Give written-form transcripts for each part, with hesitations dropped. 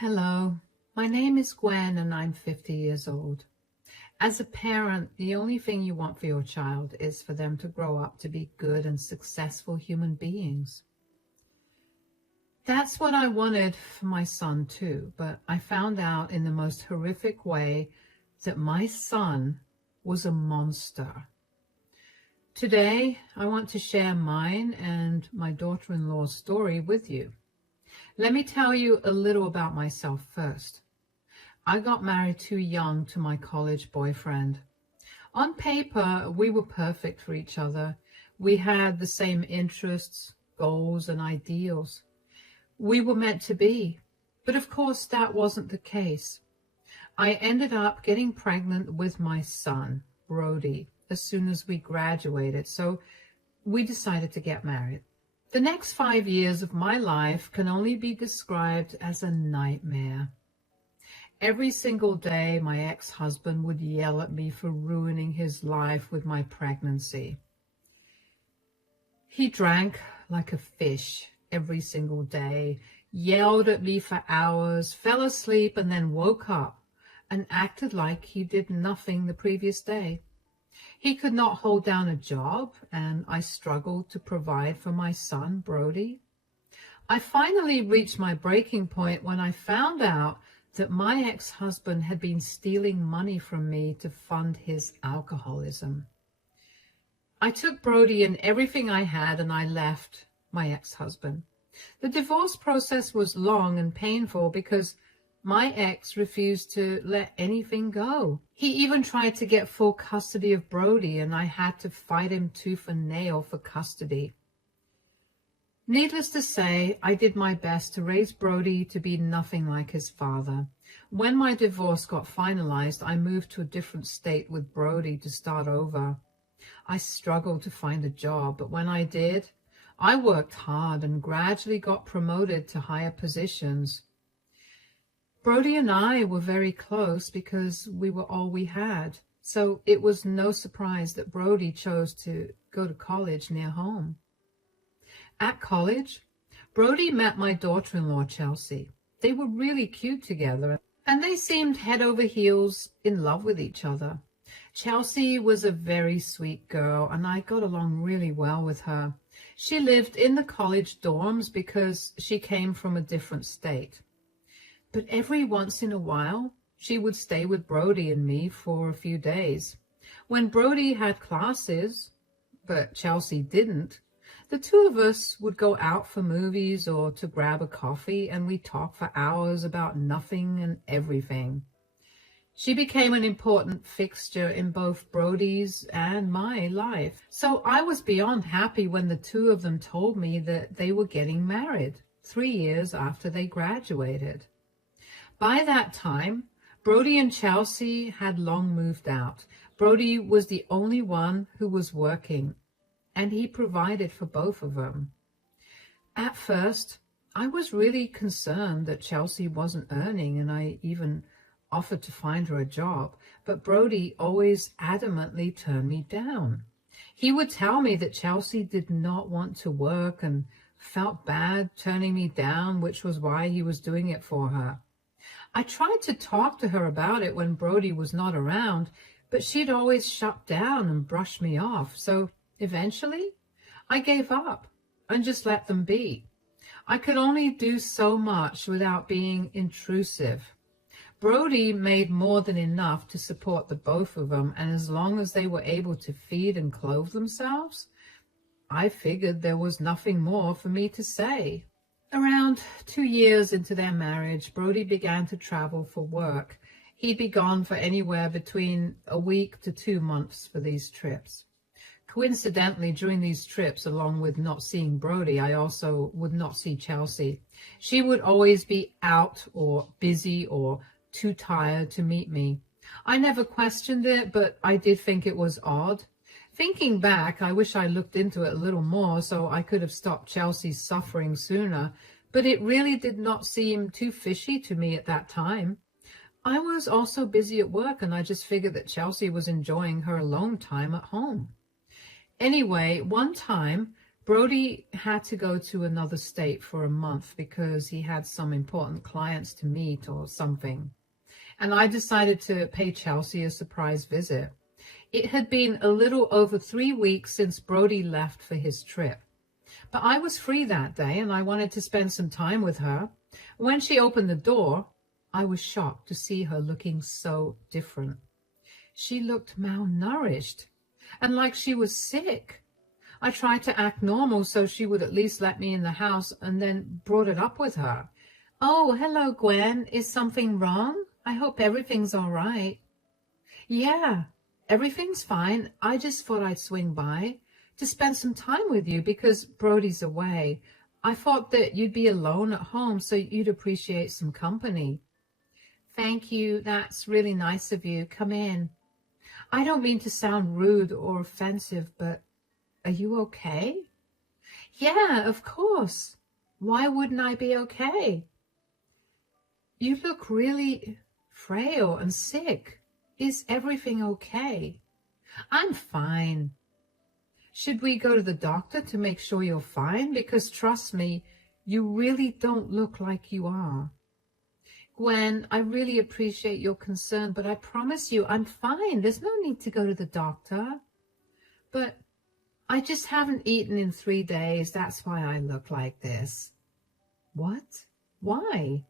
Hello, my name is Gwen and I'm 50 years old. As a parent, the only thing you want for your child is for them to grow up to be good and successful human beings. That's what I wanted for my son too, but I found out in the most horrific way that my son was a monster. Today, I want to share mine and my daughter-in-law's story with you. Let me tell you a little about myself first. I got married too young to my college boyfriend. On paper, we were perfect for each other. We had the same interests, goals, and ideals. We were meant to be, but of course that wasn't the case. I ended up getting pregnant with my son, Brody, as soon as we graduated, so we decided to get married. The next 5 years of my life can only be described as a nightmare. Every single day, my ex-husband would yell at me for ruining his life with my pregnancy. He drank like a fish every single day, yelled at me for hours, fell asleep, and then woke up and acted like he did nothing the previous day. He could not hold down a job, and I struggled to provide for my son, Brody. I finally reached my breaking point when I found out that my ex-husband had been stealing money from me to fund his alcoholism. I took Brody and everything I had, and I left my ex-husband. The divorce process was long and painful because my ex refused to let anything go. He even tried to get full custody of Brody, and I had to fight him tooth and nail for custody. Needless to say, I did my best to raise Brody to be nothing like his father. When my divorce got finalized, I moved to a different state with Brody to start over. I struggled to find a job, but when I did, I worked hard and gradually got promoted to higher positions. Brody and I were very close because we were all we had, so it was no surprise that Brody chose to go to college near home. At college, Brody met my daughter-in-law, Chelsea. They were really cute together, and they seemed head over heels in love with each other. Chelsea was a very sweet girl, and I got along really well with her. She lived in the college dorms because she came from a different state. But every once in a while, she would stay with Brody and me for a few days. When Brody had classes, but Chelsea didn't, the two of us would go out for movies or to grab a coffee, and we'd talk for hours about nothing and everything. She became an important fixture in both Brody's and my life. So I was beyond happy when the two of them told me that they were getting married 3 years after they graduated. By that time, Brody and Chelsea had long moved out. Brody was the only one who was working, and he provided for both of them. At first, I was really concerned that Chelsea wasn't earning, and I even offered to find her a job, but Brody always adamantly turned me down. He would tell me that Chelsea did not want to work and felt bad turning me down, which was why he was doing it for her. I tried to talk to her about it when Brody was not around, but she'd always shut down and brush me off. So eventually, I gave up and just let them be. I could only do so much without being intrusive. Brody made more than enough to support the both of them, and as long as they were able to feed and clothe themselves, I figured there was nothing more for me to say. Around 2 years into their marriage, Brody began to travel for work. He'd be gone for anywhere between a week to 2 months for these trips. Coincidentally, during these trips, along with not seeing Brody, I also would not see Chelsea. She would always be out or busy or too tired to meet me. I never questioned it, but I did think it was odd. Thinking back, I wish I looked into it a little more so I could have stopped Chelsea's suffering sooner, but it really did not seem too fishy to me at that time. I was also busy at work, and I just figured that Chelsea was enjoying her alone time at home. Anyway, one time, Brody had to go to another state for a month because he had some important clients to meet or something. And I decided to pay Chelsea a surprise visit. It had been a little over 3 weeks since Brody left for his trip. But I was free that day and I wanted to spend some time with her. When she opened the door, I was shocked to see her looking so different. She looked malnourished and like she was sick. I tried to act normal so she would at least let me in the house and then brought it up with her. "Oh, hello, Gwen. Is something wrong? I hope everything's all right." "Yeah, everything's fine. I just thought I'd swing by to spend some time with you because Brody's away. I thought that you'd be alone at home, so you'd appreciate some company." "Thank you. That's really nice of you. Come in. I don't mean to sound rude or offensive, but are you okay?" "Yeah, of course. Why wouldn't I be okay?" "You look really frail and sick. Is everything okay?" "I'm fine." "Should we go to the doctor to make sure you're fine? Because trust me, you really don't look like you are." "Gwen, I really appreciate your concern, but I promise you I'm fine. There's no need to go to the doctor." "But I just haven't eaten in 3 days. That's why I look like this." "What? Why?"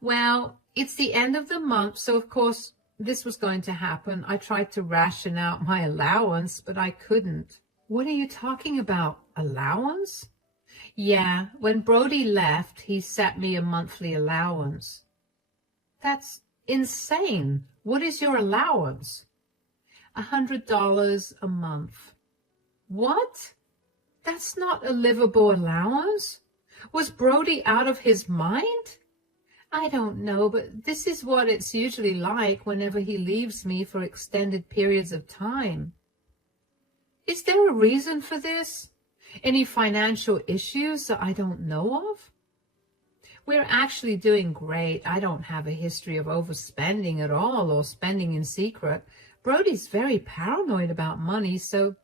"Well, it's the end of the month, so of course this was going to happen. I tried to ration out my allowance, but I couldn't." "What are you talking about? Allowance?" "Yeah, when Brody left, he set me a monthly allowance." "That's insane. What is your allowance?" $100 a month." "What? That's not a livable allowance. Was Brody out of his mind?" "I don't know, but this is what it's usually like whenever he leaves me for extended periods of time." "Is there a reason for this? Any financial issues that I don't know of?" "We're actually doing great. I don't have a history of overspending at all or spending in secret. Brody's very paranoid about money, so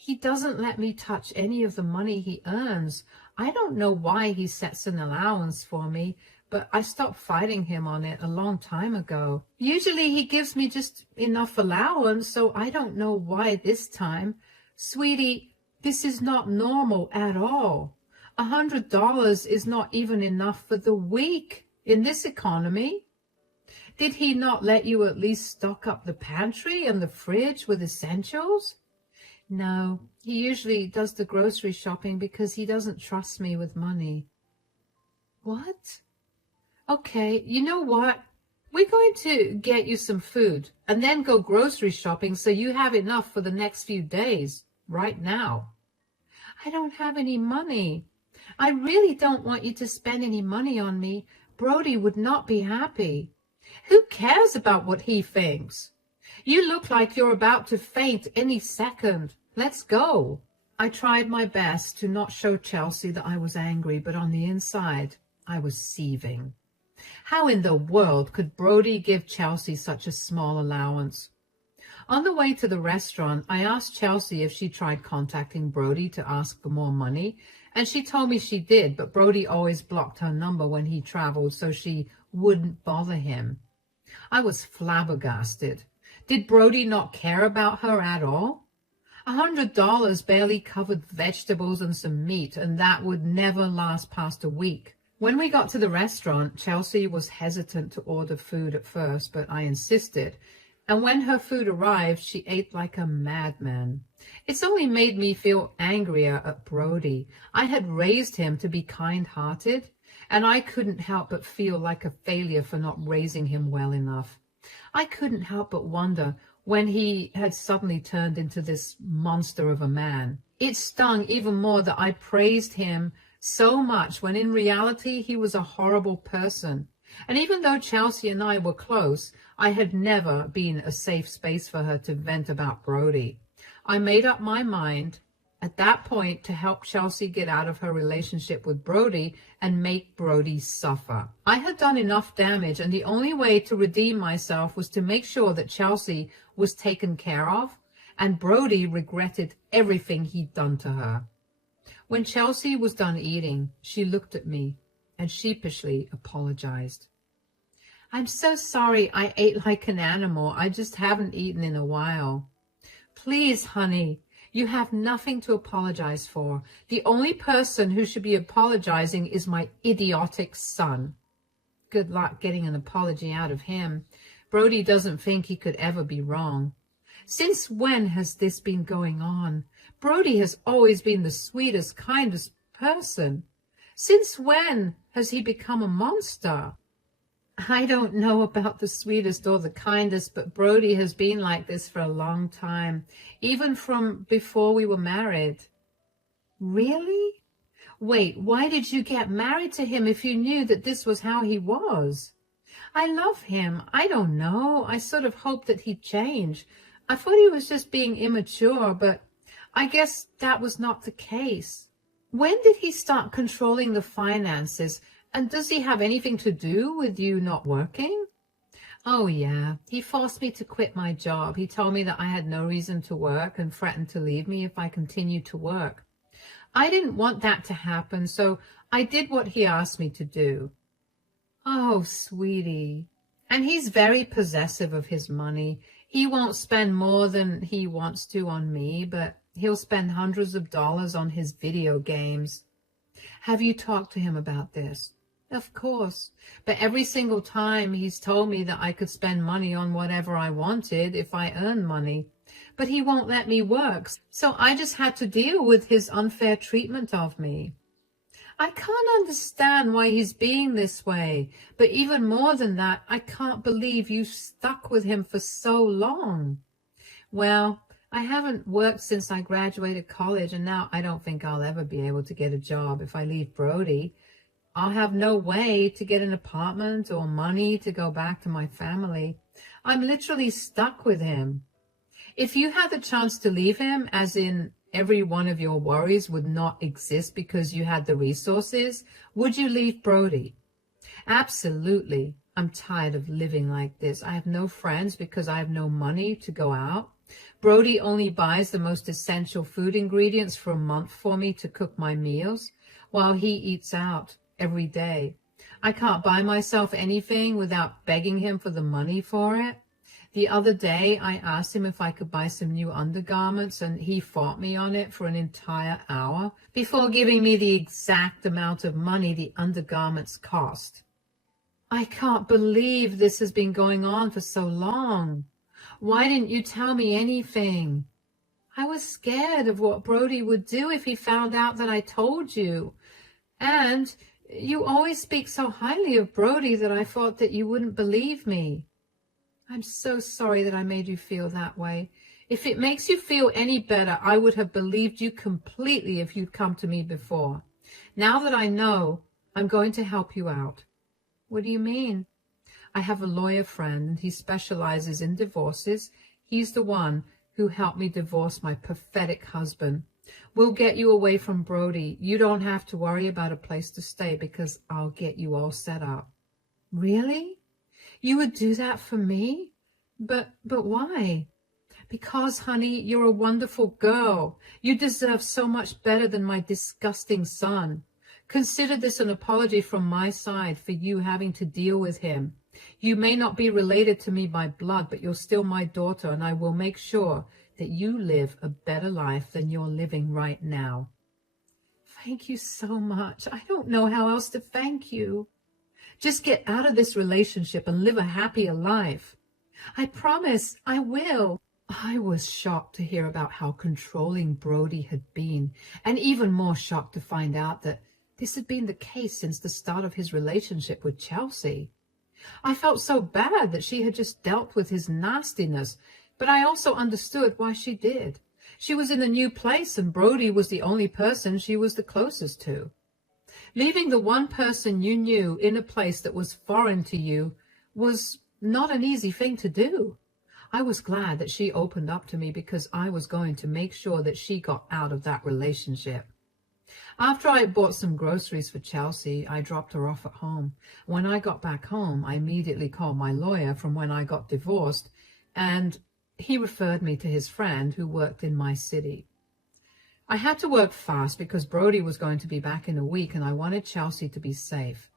he doesn't let me touch any of the money he earns. I don't know why he sets an allowance for me, but I stopped fighting him on it a long time ago. Usually he gives me just enough allowance, so I don't know why this time. Sweetie, this is not normal at all. $100 is not even enough for the week in this economy. Did he not let you at least stock up the pantry and the fridge with essentials?" "No, he usually does the grocery shopping because he doesn't trust me with money." "What? Okay, you know what? We're going to get you some food and then go grocery shopping so you have enough for the next few days, right now." "I don't have any money. I really don't want you to spend any money on me. Brody would not be happy." "Who cares about what he thinks? You look like you're about to faint any second. Let's go." I tried my best to not show Chelsea that I was angry, but on the inside, I was seething. How in the world could Brody give Chelsea such a small allowance? On the way to the restaurant, I asked Chelsea if she tried contacting Brody to ask for more money, and she told me she did, but Brody always blocked her number when he traveled so she wouldn't bother him. I was flabbergasted. Did Brody not care about her at all? $100 barely covered vegetables and some meat, and that would never last past a week. When we got to the restaurant, Chelsea was hesitant to order food at first, but I insisted. And when her food arrived, she ate like a madman. It's only made me feel angrier at Brody. I had raised him to be kind-hearted, and I couldn't help but feel like a failure for not raising him well enough. I couldn't help but wonder when he had suddenly turned into this monster of a man. It stung even more that I praised him so much when in reality he was a horrible person. And even though Chelsea and I were close, I had never been a safe space for her to vent about Brody. I made up my mind at that point to help Chelsea get out of her relationship with Brody and make Brody suffer. I had done enough damage, and the only way to redeem myself was to make sure that Chelsea was taken care of, and Brody regretted everything he'd done to her. When Chelsea was done eating, she looked at me and sheepishly apologized. I'm so sorry I ate like an animal. I just haven't eaten in a while. Please, honey, you have nothing to apologize for. The only person who should be apologizing is my idiotic son. Good luck getting an apology out of him. Brody doesn't think he could ever be wrong. Since when has this been going on? Brody has always been the sweetest, kindest person. Since when has he become a monster? I don't know about the sweetest or the kindest, but Brody has been like this for a long time, even from before we were married. Really? Wait, why did you get married to him if you knew that this was how he was? I love him. I don't know. I sort of hoped that he'd change. I thought he was just being immature, but I guess that was not the case. When did he start controlling the finances? And does he have anything to do with you not working? Oh, yeah. He forced me to quit my job. He told me that I had no reason to work and threatened to leave me if I continued to work. I didn't want that to happen, so I did what he asked me to do. Oh, sweetie. And he's very possessive of his money. He won't spend more than he wants to on me, but he'll spend hundreds of dollars on his video games. Have you talked to him about this? Of course, but every single time he's told me that I could spend money on whatever I wanted if I earned money. But he won't let me work, so I just had to deal with his unfair treatment of me. I can't understand why he's being this way, but even more than that, I can't believe you stuck with him for so long. Well, I haven't worked since I graduated college, and now I don't think I'll ever be able to get a job if I leave Brody. I'll have no way to get an apartment or money to go back to my family. I'm literally stuck with him. If you had the chance to leave him, as in every one of your worries would not exist because you had the resources, would you leave Brody? Absolutely. I'm tired of living like this. I have no friends because I have no money to go out. Brody only buys the most essential food ingredients for a month for me to cook my meals, while he eats out every day. I can't buy myself anything without begging him for the money for it. The other day, I asked him if I could buy some new undergarments, and he fought me on it for an entire hour before giving me the exact amount of money the undergarments cost. I can't believe this has been going on for so long. Why didn't you tell me anything? I was scared of what Brody would do if he found out that I told you. And you always speak so highly of Brody that I thought that you wouldn't believe me. I'm so sorry that I made you feel that way. If it makes you feel any better, I would have believed you completely if you'd come to me before. Now that I know, I'm going to help you out. What do you mean? I have a lawyer friend, and he specializes in divorces. He's the one who helped me divorce my pathetic husband. We'll get you away from Brody. You don't have to worry about a place to stay because I'll get you all set up. Really? You would do that for me? But why? Because, honey, you're a wonderful girl. You deserve so much better than my disgusting son. Consider this an apology from my side for you having to deal with him. You may not be related to me by blood, but you're still my daughter, and I will make sure that you live a better life than you're living right now. Thank you so much. I don't know how else to thank you. Just get out of this relationship and live a happier life. I promise I will. I was shocked to hear about how controlling Brody had been, and even more shocked to find out that this had been the case since the start of his relationship with Chelsea. I felt so bad that she had just dealt with his nastiness, but I also understood why she did. She was in a new place, and Brody was the only person she was the closest to. Leaving the one person you knew in a place that was foreign to you was not an easy thing to do. I was glad that she opened up to me because I was going to make sure that she got out of that relationship. After I had bought some groceries for Chelsea, I dropped her off at home. When I got back home, I immediately called my lawyer from when I got divorced, and he referred me to his friend who worked in my city. I had to work fast because Brody was going to be back in a week and I wanted Chelsea to be safe.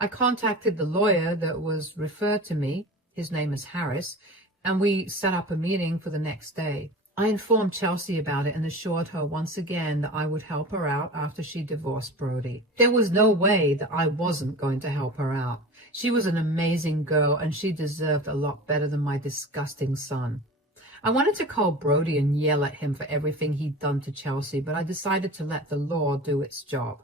I contacted the lawyer that was referred to me, his name is Harris, and we set up a meeting for the next day. I informed Chelsea about it and assured her once again that I would help her out after she divorced Brody. There was no way that I wasn't going to help her out. She was an amazing girl and she deserved a lot better than my disgusting son. I wanted to call Brody and yell at him for everything he'd done to Chelsea, but I decided to let the law do its job.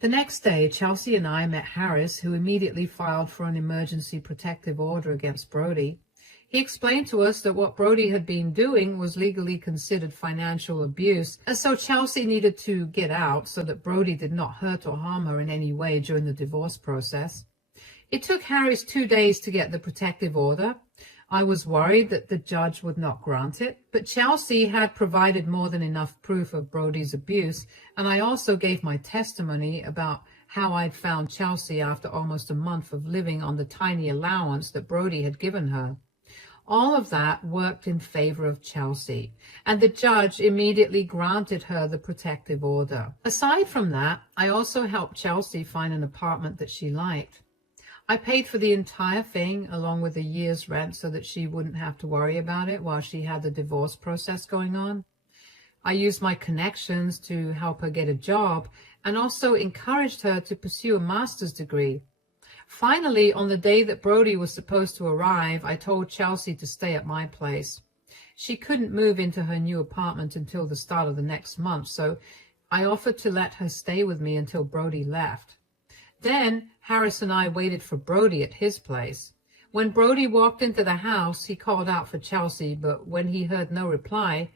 The next day, Chelsea and I met Harris, who immediately filed for an emergency protective order against Brody. He explained to us that what Brody had been doing was legally considered financial abuse, and so Chelsea needed to get out so that Brody did not hurt or harm her in any way during the divorce process. It took Harris 2 days to get the protective order. I was worried that the judge would not grant it, but Chelsea had provided more than enough proof of Brody's abuse, and I also gave my testimony about how I'd found Chelsea after almost a month of living on the tiny allowance that Brody had given her. All of that worked in favor of Chelsea, and the judge immediately granted her the protective order. Aside from that, I also helped Chelsea find an apartment that she liked. I paid for the entire thing along with a year's rent so that she wouldn't have to worry about it while she had the divorce process going on. I used my connections to help her get a job and also encouraged her to pursue a master's degree. Finally, on the day that Brody was supposed to arrive, I told Chelsea to stay at my place. She couldn't move into her new apartment until the start of the next month, so I offered to let her stay with me until Brody left. Then Harris and I waited for Brody at his place. When Brody walked into the house, he called out for Chelsea, but when he heard no reply,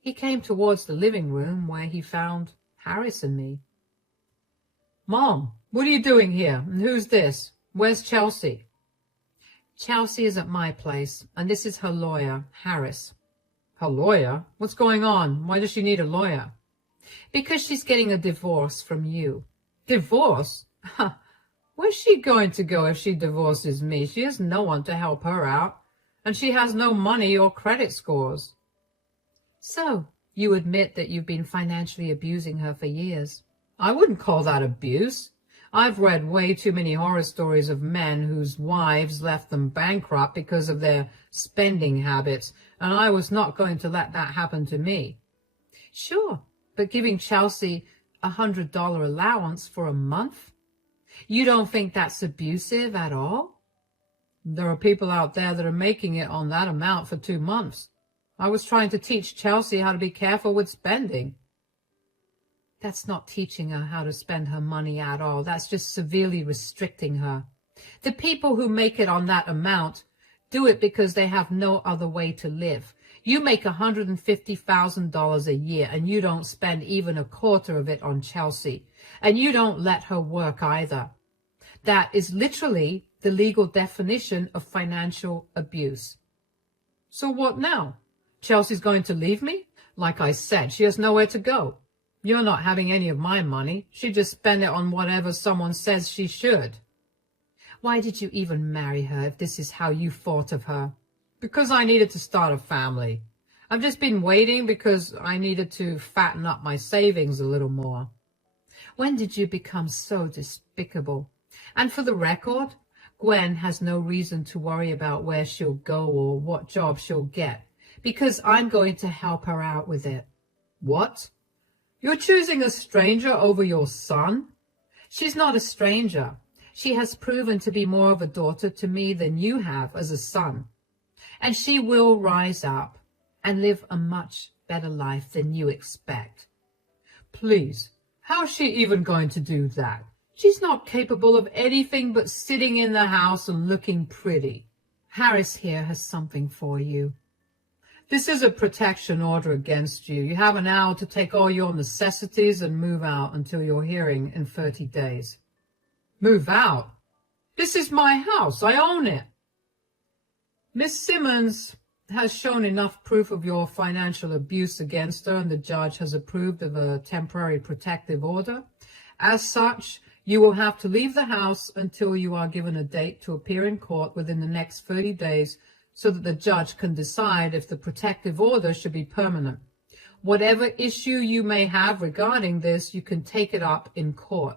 he came towards the living room where he found Harris and me. "Mom, what are you doing here? And who's this? Where's Chelsea?" "Chelsea is at my place, and this is her lawyer, Harris." "Her lawyer? What's going on? Why does she need a lawyer?" "Because she's getting a divorce from you." "Divorce? Where's she going to go if she divorces me? She has no one to help her out, and she has no money or credit scores." "So, you admit that you've been financially abusing her for years?" "I wouldn't call that abuse. I've read way too many horror stories of men whose wives left them bankrupt because of their spending habits, and I was not going to let that happen to me." "Sure, but giving Chelsea $100 allowance for a month? You don't think that's abusive at all?" "There are people out there that are making it on that amount for 2 months. I was trying to teach Chelsea how to be careful with spending." "That's not teaching her how to spend her money at all. That's just severely restricting her. The people who make it on that amount do it because they have no other way to live. You make $150,000 a year and you don't spend even a quarter of it on Chelsea, and you don't let her work either. That is literally the legal definition of financial abuse." "So what now? Chelsea's going to leave me? Like I said, she has nowhere to go. You're not having any of my money. She'd just spend it on whatever someone says she should." "Why did you even marry her if this is how you thought of her?" "Because I needed to start a family. I've just been waiting because I needed to fatten up my savings a little more." "When did you become so despicable? And for the record, Gwen has no reason to worry about where she'll go or what job she'll get, because I'm going to help her out with it." "What? You're choosing a stranger over your son?" "She's not a stranger. She has proven to be more of a daughter to me than you have as a son. And she will rise up and live a much better life than you expect." "Please, how is she even going to do that? She's not capable of anything but sitting in the house and looking pretty." "Harris here has something for you." "This is a protection order against you. You have an hour to take all your necessities and move out until your hearing in 30 days. "Move out? This is my house. I own it." "Miss Simmons has shown enough proof of your financial abuse against her, and the judge has approved of a temporary protective order. As such, you will have to leave the house until you are given a date to appear in court within the next 30 days so that the judge can decide if the protective order should be permanent. Whatever issue you may have regarding this, you can take it up in court.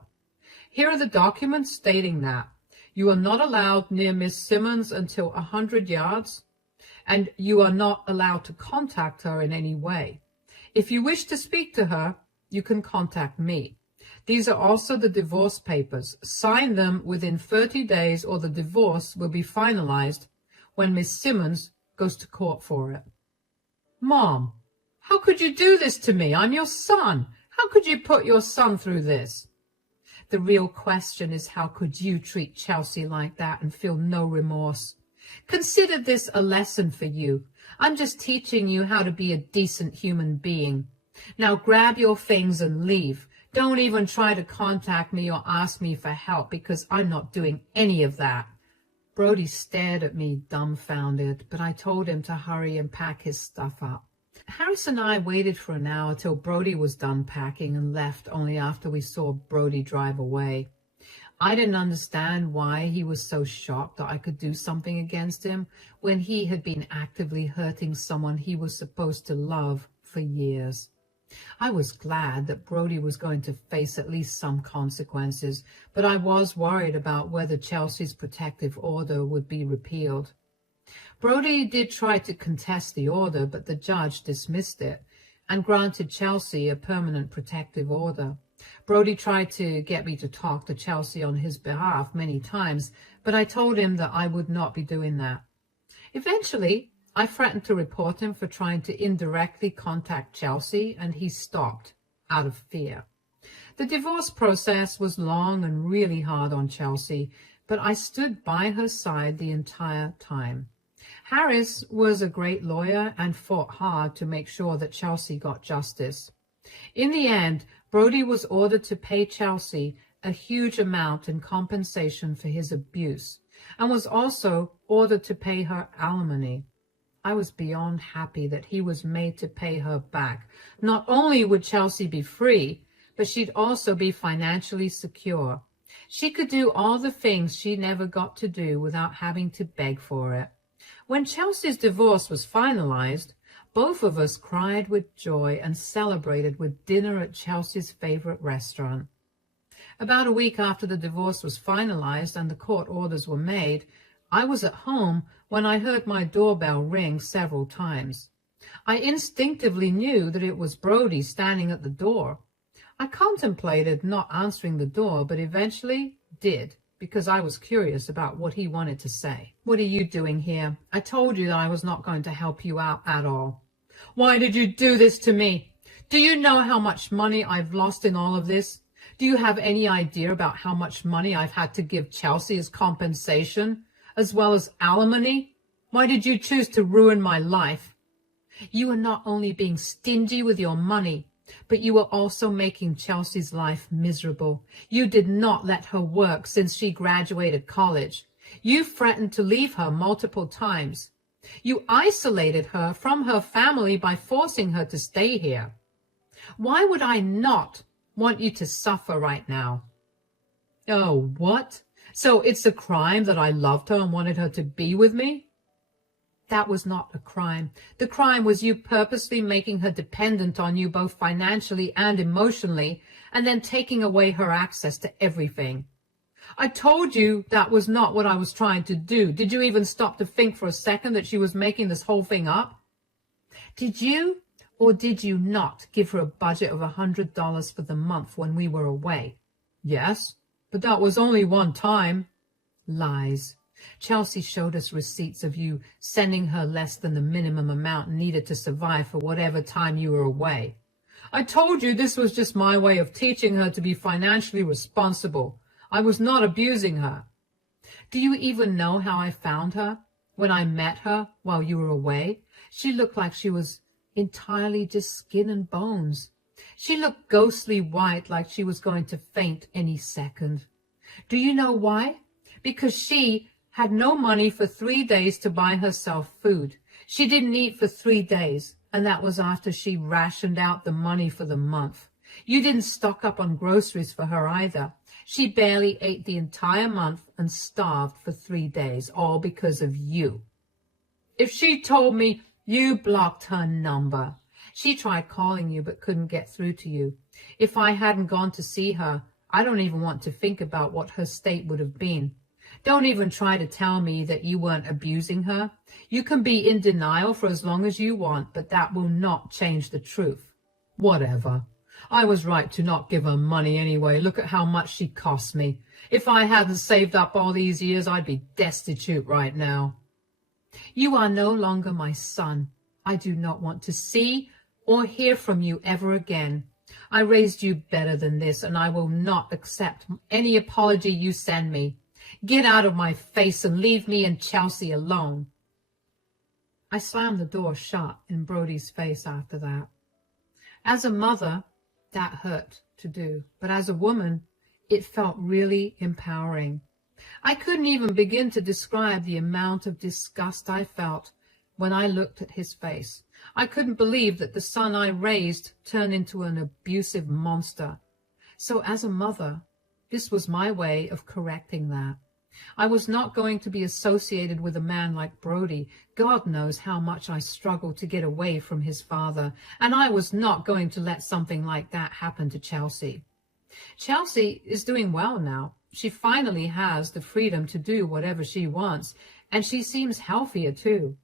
Here are the documents stating that. You are not allowed near Miss Simmons until 100 yards, and you are not allowed to contact her in any way. If you wish to speak to her, you can contact me. These are also the divorce papers. Sign them within 30 days or the divorce will be finalized when Miss Simmons goes to court for it. Mom, how could you do this to me? I'm your son. How could you put your son through this? The real question is, how could you treat Chelsea like that and feel no remorse? Consider this a lesson for you. I'm just teaching you how to be a decent human being. Now grab your things and leave. Don't even try to contact me or ask me for help, because I'm not doing any of that. Brody stared at me dumbfounded, but I told him to hurry and pack his stuff up. Harris and I waited for an hour till Brody was done packing and left only after we saw Brody drive away. I didn't understand why he was so shocked that I could do something against him when he had been actively hurting someone he was supposed to love for years. I was glad that Brody was going to face at least some consequences, but I was worried about whether Chelsea's protective order would be repealed. Brody did try to contest the order, but the judge dismissed it and granted Chelsea a permanent protective order. Brody tried to get me to talk to Chelsea on his behalf many times, but I told him that I would not be doing that. Eventually, I threatened to report him for trying to indirectly contact Chelsea, and he stopped out of fear. The divorce process was long and really hard on Chelsea, but I stood by her side the entire time. Harris was a great lawyer and fought hard to make sure that Chelsea got justice. In the end, Brody was ordered to pay Chelsea a huge amount in compensation for his abuse, and was also ordered to pay her alimony. I was beyond happy that he was made to pay her back. Not only would Chelsea be free, but she'd also be financially secure. She could do all the things she never got to do without having to beg for it. When Chelsea's divorce was finalized, both of us cried with joy and celebrated with dinner at Chelsea's favorite restaurant. About a week after the divorce was finalized and the court orders were made, I was at home when I heard my doorbell ring several times. I instinctively knew that it was Brody standing at the door. I contemplated not answering the door, but eventually did, because I was curious about what he wanted to say. What are you doing here? I told you that I was not going to help you out at all. Why did you do this to me? Do you know how much money I've lost in all of this? Do you have any idea about how much money I've had to give Chelsea as compensation, as well as alimony? Why did you choose to ruin my life? You are not only being stingy with your money, but you are also making Chelsea's life miserable. You did not let her work since she graduated college. You threatened to leave her multiple times. You isolated her from her family by forcing her to stay here. Why would I not want you to suffer right now? Oh, what? So it's a crime that I loved her and wanted her to be with me? That was not a crime. The crime was you purposely making her dependent on you both financially and emotionally, and then taking away her access to everything. I told you that was not what I was trying to do. Did you even stop to think for a second that she was making this whole thing up? Did you or did you not give her a budget of $100 for the month when we were away? Yes, but that was only one time. Lies. Chelsea showed us receipts of you sending her less than the minimum amount needed to survive for whatever time you were away. I told you this was just my way of teaching her to be financially responsible. I was not abusing her. Do you even know how I found her? When I met her while you were away, she looked like she was entirely just skin and bones. She looked ghostly white, like she was going to faint any second. Do you know why? Because she had no money for 3 days to buy herself food. She didn't eat for 3 days, and that was after she rationed out the money for the month. You didn't stock up on groceries for her either. She barely ate the entire month and starved for 3 days, all because of you. If she told me you blocked her number, She tried calling you but couldn't get through to you. If I hadn't gone to see her, I don't even want to think about what her state would have been. Don't even try to tell me that you weren't abusing her. You can be in denial for as long as you want, but that will not change the truth. Whatever. I was right to not give her money anyway. Look at how much she cost me. If I hadn't saved up all these years, I'd be destitute right now. You are no longer my son. I do not want to see or hear from you ever again. I raised you better than this, and I will not accept any apology you send me. Get out of my face and leave me and Chelsea alone. I slammed the door shut in Brody's face after that. As a mother, that hurt to do, but as a woman, it felt really empowering. I couldn't even begin to describe the amount of disgust I felt when I looked at his face. I couldn't believe that the son I raised turned into an abusive monster. So as a mother, this was my way of correcting that. I was not going to be associated with a man like Brody. God knows how much I struggled to get away from his father, and I was not going to let something like that happen to Chelsea. Chelsea is doing well now. She finally has the freedom to do whatever she wants, and she seems healthier too.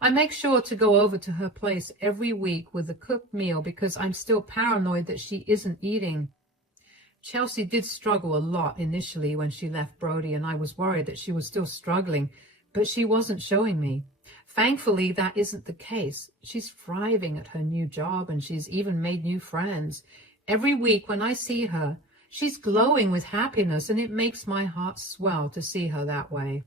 I make sure to go over to her place every week with a cooked meal because I'm still paranoid that she isn't eating. Chelsea did struggle a lot initially when she left Brody, and I was worried that she was still struggling, but she wasn't showing me. Thankfully, that isn't the case. She's thriving at her new job, and she's even made new friends. Every week when I see her, she's glowing with happiness, and it makes my heart swell to see her that way.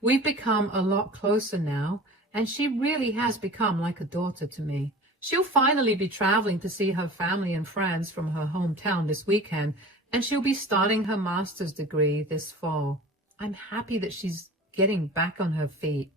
We've become a lot closer now, and she really has become like a daughter to me. She'll finally be traveling to see her family and friends from her hometown this weekend, and she'll be starting her master's degree this fall. I'm happy that she's getting back on her feet.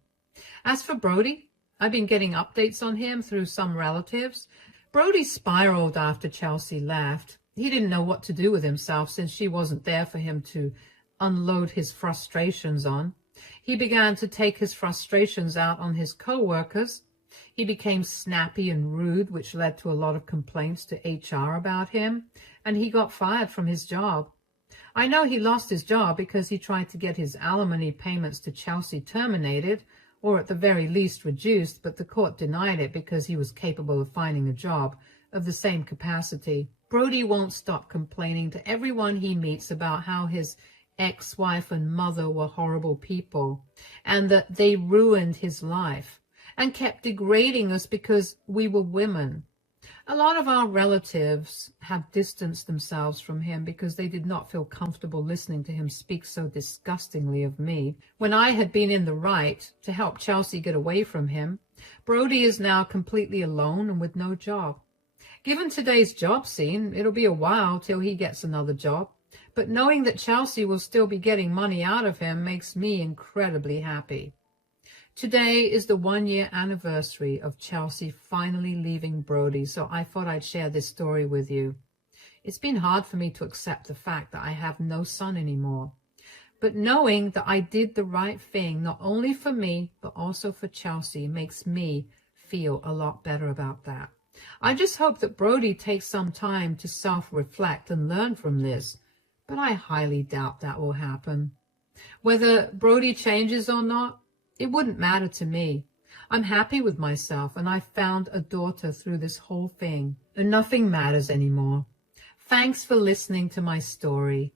As for Brody, I've been getting updates on him through some relatives. Brody spiraled after Chelsea left. He didn't know what to do with himself since she wasn't there for him to unload his frustrations on. He began to take his frustrations out on his co-workers. He became snappy and rude, which led to a lot of complaints to HR about him, and he got fired from his job. I know he lost his job because he tried to get his alimony payments to Chelsea terminated, or at the very least reduced, but the court denied it because he was capable of finding a job of the same capacity. Brody won't stop complaining to everyone he meets about how his ex-wife and mother were horrible people, and that they ruined his life, and kept degrading us because we were women. A lot of our relatives have distanced themselves from him because they did not feel comfortable listening to him speak so disgustingly of me. When I had been in the right to help Chelsea get away from him, Brody is now completely alone and with no job. Given today's job scene, it'll be a while till he gets another job, but knowing that Chelsea will still be getting money out of him makes me incredibly happy. Today is the 1-year anniversary of Chelsea finally leaving Brody, so I thought I'd share this story with you. It's been hard for me to accept the fact that I have no son anymore, but knowing that I did the right thing, not only for me, but also for Chelsea, makes me feel a lot better about that. I just hope that Brody takes some time to self-reflect and learn from this, but I highly doubt that will happen. Whether Brody changes or not, it wouldn't matter to me. I'm happy with myself, and I found a daughter through this whole thing, and nothing matters anymore. Thanks for listening to my story.